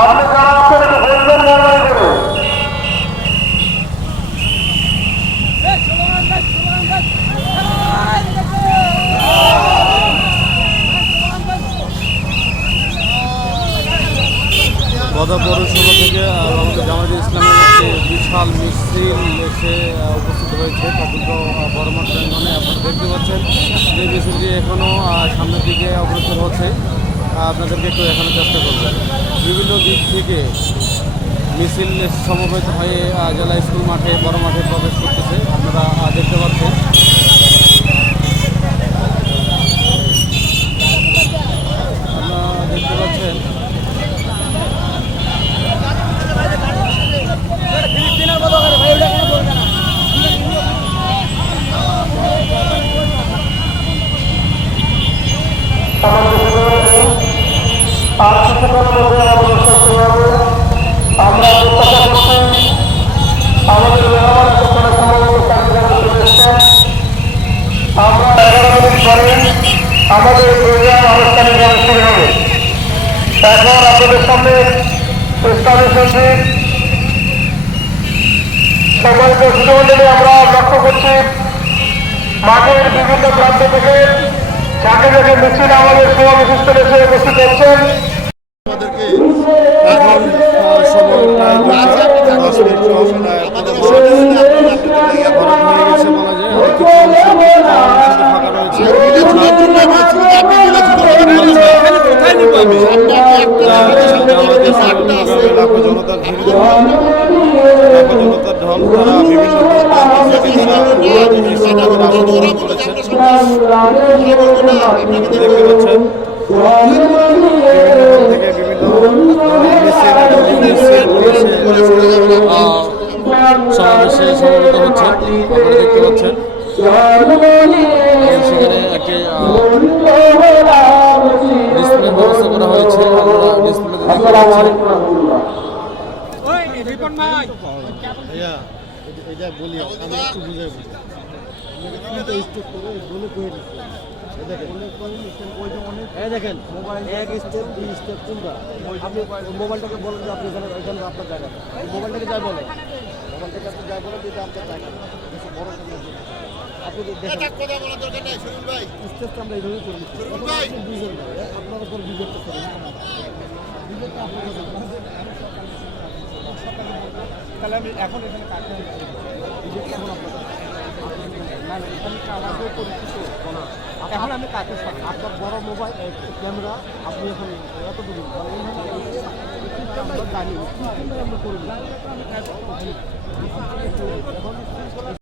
আপনি যারা আছেন একটু বলবেন মেহরবানি করে। গদা পৌরসভা থেকে আমাদের জামায়াতে ইসলামের একটি বিশাল মিছিল এসে উপস্থিত হয়েছে পবিত্র বড়মাঠ প্রাঙ্গণে। আপনারা দেখতে পাচ্ছেন যে মিছিলটি এখনও সামনের দিকে অগ্রসর হচ্ছে। আপনাদেরকে একটু দেখানোর চেষ্টা করবেন। বিভিন্ন দিক থেকে মিছিল সমবেত হয়ে জেলা স্কুল মাঠে বড় মাঠে প্রবেশ করতেছে। আপনারা দেখতে পাচ্ছেন। আপনারা দেখতে পাচ্ছেন আমরা প্রত্যাশা করছি আমাদের মেহমান এতক্ষণে সম্ভবত কার্যক্রমে চলে এসছেন। আমরা 11 মিনিট পরে আমাদের প্রোগ্রাম আনুষ্ঠানিকভাবে শুরু হবে। এখন আপনাদের সামনে ইসলামী সচিব সবাইকে সুযোগমন্ডলী আমরা লক্ষ্য করছি মাঠের বিভিন্ন প্রান্ত থেকে যাকে যাকে মিছিল আমাদের সমাবেশস্থলে এসে উপস্থিত হচ্ছেন। এখন সময় প্রায় 10 মিনিট হয়ে গেছে বলা যায়। ফাঁকা রয়েছে। লাখো জনতার ঢল তারা বিভিন্ন দেখতে পাচ্ছেন থেকে বিভিন্ন সমাবেশে সমবেত হচ্ছে। আপনারা দেখতে পাচ্ছেন সেখানে একটি ডিসপ্লে ব্যবস্থা করা হয়েছে। আমরা ডিসপ্লে দেখতে পাচ্ছি। এটা বলি আমি একটু বুঝাই দেখেন মোবাইল এক স্টেপ 2 স্টেপ কোনটা আপনি মোবাইলটাকে বলেন যে আপনি এখানে আপনার জায়গা মোবাইলটাকে যাই বলেন মোবাইলটাকে আপনি যাই বলেন যেটা আপনার জায়গা বড় আপনি দেখেন স্টেপটা আমরা এইভাবে করে নিচ্ছি বুঝেন আপনার উপর বিজেপি করেন তাহলে আমি এখন এখানে কাটতে এখন আমি কাকে আপনার বড় মোবাইল ক্যামেরা আপনি এখন এতটুকু আমরা জানি আমরা করবো